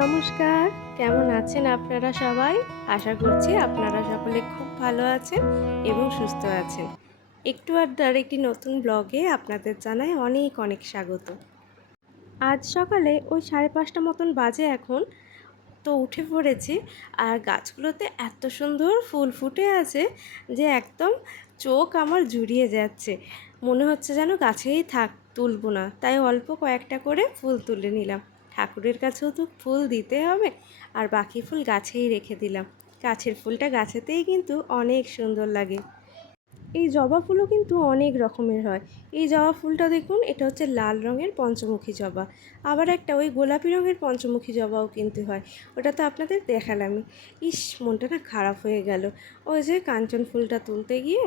নমস্কার, কেমন আছেন আপনারা সবাই? আশা করছি আপনারা সকলে খুব ভালো আছেন এবং সুস্থ আছেন। একটু আড্ডার একটি নতুন ব্লগে আপনাদের জানাই অনেক অনেক স্বাগত। আজ সকালে ওই 5:30 মতন বাজে এখন, তো উঠে পড়েছি। আর গাছগুলোতে এত সুন্দর ফুল ফুটে আছে যে একদম চোখ আমার জুড়িয়ে যাচ্ছে। মনে হচ্ছে যেন গাছেই থাক, তুলবো না, তাই অল্প কয়েকটা করে ফুল তুলে নিলাম। ঠাকুরের কাছেও তো ফুল দিতে হবে, আর বাকি ফুল গাছেই রেখে দিলাম। গাছের ফুলটা গাছেতেই কিন্তু অনেক সুন্দর লাগে। এই জবা ফুলও কিন্তু অনেক রকমের হয়। এই জবা ফুলটা দেখুন, এটা হচ্ছে লাল রঙের পঞ্চমুখী জবা। আবার একটা ওই গোলাপি রঙের পঞ্চমুখী জবাও কিন্তু হয়, ওটা তো আপনাদের দেখালামই। ইস, মনটা না খারাপ হয়ে গেল। ওই যে কাঞ্চন ফুলটা তুলতে গিয়ে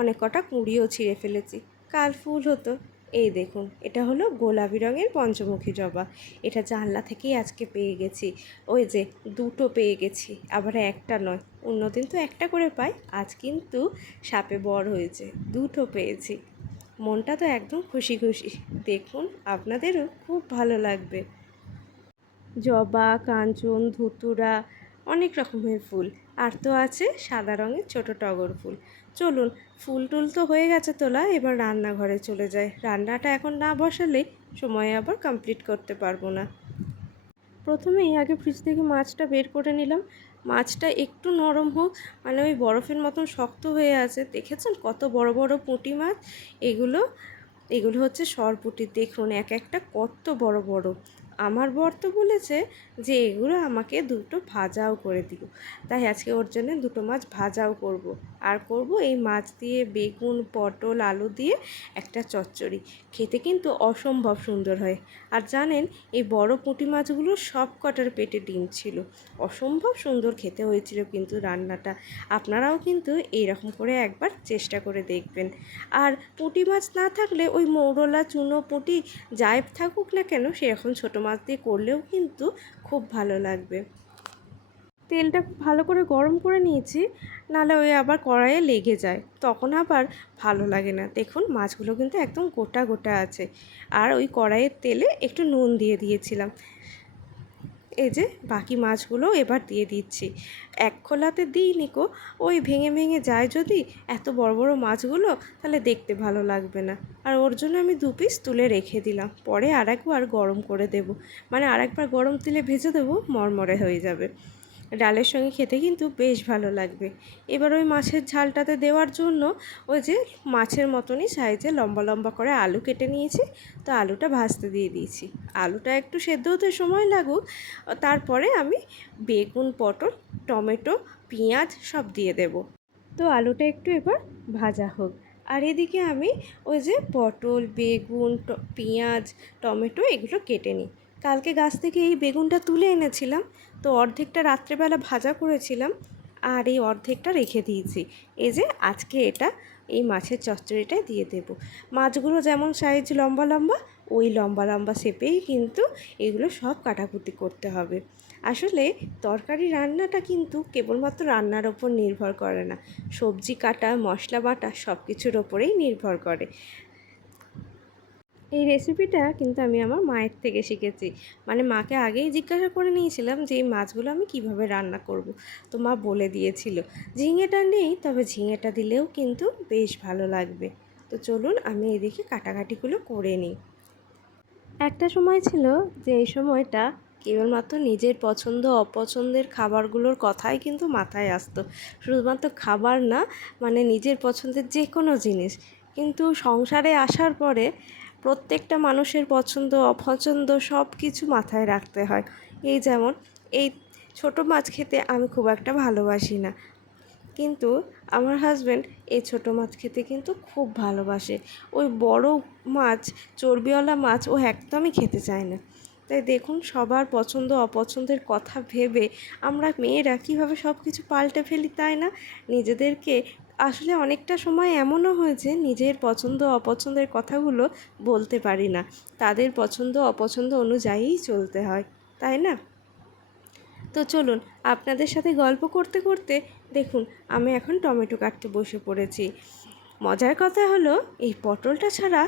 অনেক কটা কুঁড়িও ছিঁড়ে ফেলেছি। কাল ফুল হতো। এই দেখুন, এটা হলো গোলাপি রঙের পঞ্চমুখী জবা। এটা জানলা থেকেই আজকে পেয়ে গেছি। ওই যে দুটো পেয়ে গেছি, আবার একটা নয়। অন্যদিন তো একটা করে পাই, আজ কিন্তু সাপে বর হয়েছে, দুটো পেয়েছি। মনটা তো একদম খুশি খুশি। দেখুন, আপনাদেরও খুব ভালো লাগবে। জবা, কাঞ্চন, ধুতুরা, অনেক রকমের ফুল। আর তো আছে সাদা রঙের ছোট টগর ফুল। চলুন, ফুল টুল তো হয়ে গেছে তোলা, এবার রান্নাঘরে চলে যায়। রান্নাটা এখন না বসালেই সময় আবার কমপ্লিট করতে পারবো না। প্রথমেই আগে ফ্রিজ থেকে মাছটা বের করে নিলাম। মাছটা একটু নরম হোক, মানে ওই বরফের মতন শক্ত হয়ে আছে। দেখেছেন কত বড় বড় পুঁটি মাছ? এগুলো এগুলো হচ্ছে সরপুঁটি। দেখুন এক একটা কত বড় বড়। আমার বর তো বলেছে যে এগুলো আমাকে দুটো ভাজাও করে দিও, তাই আজকে ওর জন্য দুটো মাছ ভাজাও করব। আর করব এই মাছ দিয়ে বেগুন, পটল, আলু দিয়ে একটা চচ্চড়ি। খেতে কিন্তু অসম্ভব সুন্দর হয়। আর জানেন, এই বড় পুঁটি মাছগুলো সব কটার পেটে ডিম ছিল। অসম্ভব সুন্দর খেতে হয়েছিল কিন্তু রান্নাটা। আপনারাও কিন্তু এইরকম করে একবার চেষ্টা করে দেখবেন। আর পুঁটি মাছ না থাকলে ওই মৌরলা, চুনো পুঁটি যাই থাকুক না কেন, সেরকম ছোটো মাছ দিয়ে করলেও কিন্তু খুব ভালো লাগবে। তেলটা ভালো করে গরম করে নিয়েছি, নাহলে ওই আবার কড়াইয়ে লেগে যায়, তখন আবার ভালো লাগে না। দেখুন মাছগুলো কিন্তু একদম গোটা গোটা আছে। আর ওই কড়াইয়ের তেলে একটু নুন দিয়ে দিয়েছিলাম। এই যে বাকি মাছগুলো এবার দিয়ে দিচ্ছি। এক খোলাতে দিই নিকো, ওই ভেঙে ভেঙে যায় যদি এত বড় বড় মাছগুলো, তাহলে দেখতে ভালো লাগবে না। আর ওর জন্য আমি 2 পিস তুলে রেখে দিলাম, পরে আরেকবার গরম করে দেব, মানে আরেকবার গরম তেলে ভেজে দেবো, মরমরে হয়ে যাবে। ডালের সঙ্গে খেতে কিন্তু বেশ ভালো লাগবে। এবার ওই মাছের ঝালটাতে দেওয়ার জন্য ওই যে মাছের মতনই সাইজে লম্বা লম্বা করে আলু কেটে নিয়েছি, তো আলুটা ভাজতে দিয়ে দিয়েছি। আলুটা একটু সেদ্ধ হতে সময় লাগুক, তারপরে আমি বেগুন, পটল, টমেটো, পেঁয়াজ সব দিয়ে দেব। তো আলুটা একটু এবার ভাজা হোক। আর এদিকে আমি ওই যে পটল, বেগুন, পেঁয়াজ, টমেটো এগুলো কেটে নিই। কালকে গাছ থেকে এই বেগুনটা তুলে এনেছিলাম, তো অর্ধেকটা রাত্রেবেলা ভাজা করেছিলাম, আর এই অর্ধেকটা রেখে দিয়েছি। এই যে আজকে এটা এই মাছের চচ্চড়িটায় দিয়ে দেব। মাছগুলো যেমন সাইজ লম্বা লম্বা, ওই লম্বা লম্বা শেপেই কিন্তু এগুলো সব কাটাকুটি করতে হবে। আসলে তরকারি রান্নাটা কিন্তু কেবলমাত্র রান্নার ওপর নির্ভর করে না, সবজি কাটা, মশলা বাটা সব কিছুর ওপরেই নির্ভর করে। এই রেসিপিটা কিন্তু আমি আমার মায়ের থেকে শিখেছি। মানে মাকে আগেই জিজ্ঞাসা করে নিয়েছিলাম যে এই মাছগুলো আমি কিভাবে রান্না করব। তো মা বলে দিয়েছিল। ঝিঙেটা নেই, তবে ঝিঙেটা দিলেও কিন্তু বেশ ভালো লাগবে। তো চলুন আমি এদিকে কাটাকাটিগুলো করে নিই। একটা সময় ছিল যে এই সময়টা কেবলমাত্র নিজের পছন্দ অপছন্দের খাবারগুলোর কথাই কিন্তু মাথায় আসতো। শুধুমাত্র খাবার না, মানে নিজের পছন্দের যে কোনো জিনিস। কিন্তু সংসারে আসার পরে প্রত্যেকটা মানুষের পছন্দ অপছন্দ সব কিছু মাথায় রাখতে হয়। এই যেমন এই ছোটো মাছ খেতে আমি খুব একটা ভালোবাসি না, কিন্তু আমার হাজব্যান্ড এই ছোটো মাছ খেতে কিন্তু খুব ভালোবাসে। ওই বড় মাছ, চর্বিওয়ালা মাছ ও একদমই খেতে চায় না। তাই দেখুন, সবার পছন্দ অপছন্দের কথা ভেবে আমরা মেয়েরা কীভাবে সব কিছু পাল্টে ফেলি, তাই না? নিজেদেরকে আসলে অনেকটা সময় এমনও হয়েছে নিজের পছন্দ অপছন্দের কথাগুলো বলতে পারি না, তাদের পছন্দ অপছন্দ অনুযায়ীই চলতে হয়, তাই না? তো চলুন, আপনাদের সাথে গল্প করতে করতে দেখুন আমি এখন টমেটো কাটতে বসে পড়েছি। মজার কথা হলো এই পটলটা ছাড়া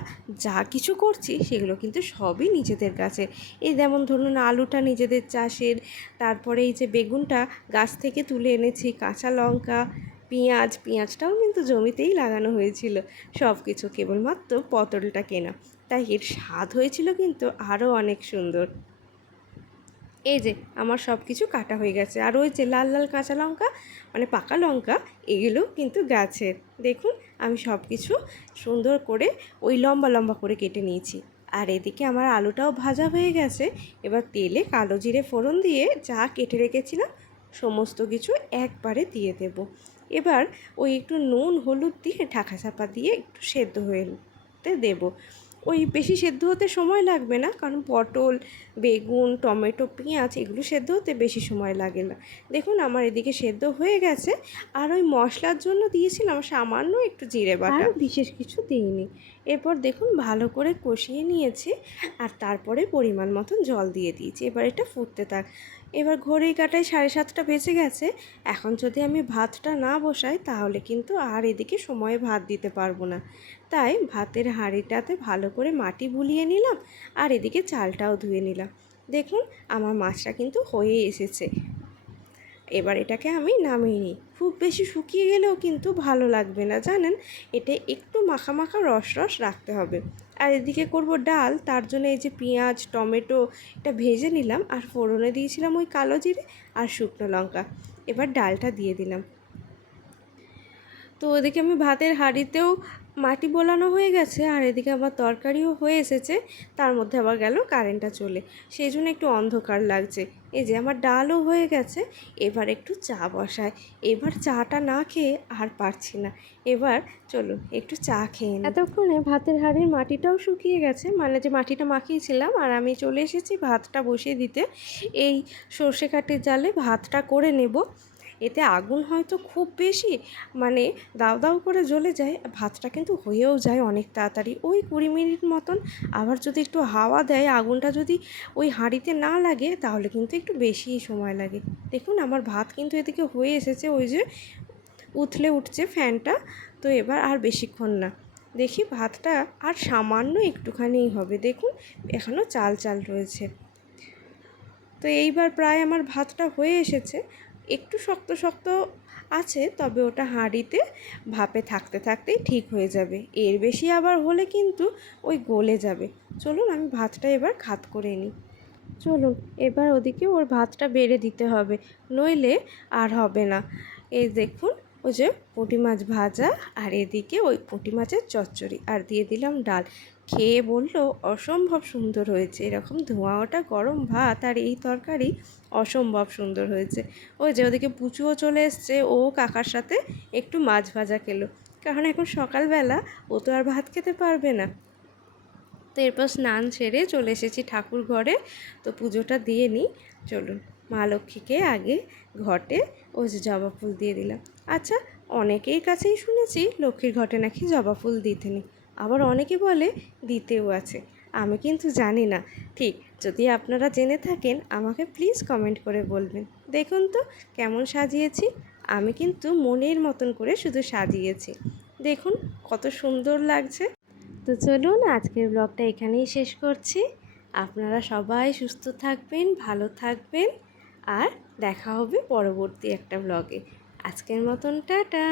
যা কিছু করছি সেগুলো কিন্তু সবই নিজেদের কাছে। এই যেমন ধরুন আলুটা নিজেদের চাষের, তারপরে এই যে বেগুনটা গাছ থেকে তুলে এনেছি, কাঁচা লঙ্কা, পেঁয়াজটাও কিন্তু জমিতেই লাগানো হয়েছিল। সব কিছু, কেবলমাত্র পটলটা কেনা, তাই এর স্বাদ হয়েছিল কিন্তু আরও অনেক সুন্দর। এই যে আমার সব কিছু কাটা হয়ে গেছে, আর ওই যে লাল লাল কাঁচা লঙ্কা মানে পাকা লঙ্কা, এগুলো কিন্তু গাছের। দেখুন আমি সব কিছু সুন্দর করে ওই লম্বা লম্বা করে কেটে নিয়েছি। আর এদিকে আমার আলুটাও ভাজা হয়ে গেছে। এবার তেলে কালো জিরে ফোড়ন দিয়ে যা কেটে রেখেছিলাম সমস্ত কিছু একবারে দিয়ে দেব। এবার ওই একটু নুন হলুদ দিয়ে ঢাকা চাপা দিয়ে একটু সেদ্ধ হতে দেব। ওই বেশি সেদ্ধ হতে সময় লাগবে না, কারণ পটল, বেগুন, টমেটো, পেঁয়াজ এগুলো সেদ্ধ হতে বেশি সময় লাগে না। দেখুন আমার এদিকে সেদ্ধ হয়ে গেছে। আর ওই মশলার জন্য দিয়েছিলাম সামান্য একটু জিরে বাটা, আর বিশেষ কিছু দিইনি। এরপর দেখুন ভালো করে কষিয়ে নিয়েছি, আর তারপরে পরিমাণ মতন জল দিয়ে দিয়েছি। এবার এটা ফুটতে থাক। এবার ঘড়ির কাঁটায় 7:30 বেজে গেছে। এখন যদি আমি ভাতটা না বসাই তাহলে কিন্তু আর এদিকে সময়ে ভাত দিতে পারবো না। তাই ভাতের হাঁড়িটাতে ভালো করে মাটি বুলিয়ে নিলাম, আর এদিকে চালটাও ধুয়ে নিলাম। দেখুন আমার মাছটা কিন্তু হয়ে এসেছে। এবার এটাকে আমি নামিয়ে নিই। খুব বেশি শুকিয়ে গেলেও কিন্তু ভালো লাগবে না, জানেন, এটা একটু মাখা মাখা রস রস রাখতে হবে। আর এদিকে করব ডাল, তার জন্য এই যে পেঁয়াজ, টমেটো এটা ভেজে নিলাম, আর ফোড়নে দিয়েছিলাম ওই কালো জিরে আর শুকনো লঙ্কা। এবার ডালটা দিয়ে দিলাম। তো ওদিকে আমি ভাতের হাঁড়িতেও মাটি বোলানো হয়ে গেছে, আর এদিকে আমার তরকারিও হয়ে এসেছে। তার মধ্যে আবার গেল কারেন্টটা চলে, সেই জন্য একটু অন্ধকার লাগছে। এই যে আমার ডালও হয়ে গেছে। এবার একটু চা বসায়। এবার চাটা না খেয়ে আর পারছি না। এবার চলুন একটু চা খেয়ে নিই। এতক্ষণে ভাতের হাঁড়ির মাটিটাও শুকিয়ে গেছে, মানে যে মাটিটা মাখিয়েছিলাম, আর আমি চলে এসেছি ভাতটা বসিয়ে দিতে। এই সর্ষে কাঠির জালে ভাতটা করে নেব। এতে আগুন হয়তো খুব বেশি মানে দাউ দাউ করে জ্বলে যায়, ভাতটা কিন্তু হয়েও যায় অনেক তাড়াতাড়ি, ওই 20 মিনিট মতন। আবার যদি একটু হাওয়া দেয়, আগুনটা যদি ওই হাঁড়িতে না লাগে, তাহলে কিন্তু একটু বেশিই সময় লাগে। দেখুন আমার ভাত কিন্তু এদিকে হয়ে এসেছে, ওই যে উথলে উঠছে ফ্যানটা। তো এবার আর বেশিক্ষণ না, দেখি ভাতটা আর সামান্য একটুখানিই হবে। দেখুন এখনও চাল চাল রয়েছে। তো এইবার প্রায় আমার ভাতটা হয়ে এসেছে। একটু শক্ত শক্ত আছে, তবে ওটা হাঁড়িতে ভাপে থাকতে থাকতেই ঠিক হয়ে যাবে। এর বেশি আবার হলে কিন্তু ওই গলে যাবে। চলুন আমি ভাতটা এবার খাত করে নিই। চলুন এবার ওদিকে ওর ভাতটা বেড়ে দিতে হবে, নইলে আর হবে না। এই দেখুন ওই যে পুঁটি মাছ ভাজা, আর এদিকে ওই পুঁটি মাছের চচ্চড়ি, আর দিয়ে দিলাম ডাল। খেয়ে বললো অসম্ভব সুন্দর হয়েছে। এরকম ধোঁয়া ওঠা গরম ভাত আর এই তরকারি অসম্ভব সুন্দর হয়েছে। ওই যে ওদিকে পুচুও চলে এসছে, ও কাকার সাথে একটু মাছ ভাজা খেলো, কারণ এখন সকালবেলা ও তো আর ভাত খেতে পারবে না। তো এরপর স্নান সেরে চলে এসেছি ঠাকুর ঘরে। তো পুজোটা দিয়ে নিই। চলুন মা লক্ষ্মীকে আগে ঘটে ওই যে জবা ফুল দিয়ে দিলাম। আচ্ছা, অনেকের কাছেই শুনেছি লক্ষ্মীর ঘটে নাকি জবা ফুল দিতে নেই, আবার অনেকে বলে দিতেও আছে। আমি কিন্তু জানি না ঠিক। যদি আপনারা জেনে থাকেন আমাকে প্লিজ কমেন্ট করে বলবেন। দেখুন তো কেমন সাজিয়েছি, আমি কিন্তু মনের মতন করে শুধু সাজিয়েছি। দেখুন কত সুন্দর লাগছে। তো চলুন আজকের ব্লগটা এখানেই শেষ করছি। আপনারা সবাই সুস্থ থাকবেন, ভালো থাকবেন, আর দেখা হবে পরবর্তী একটা ব্লগে। আজকের মতন টাটা।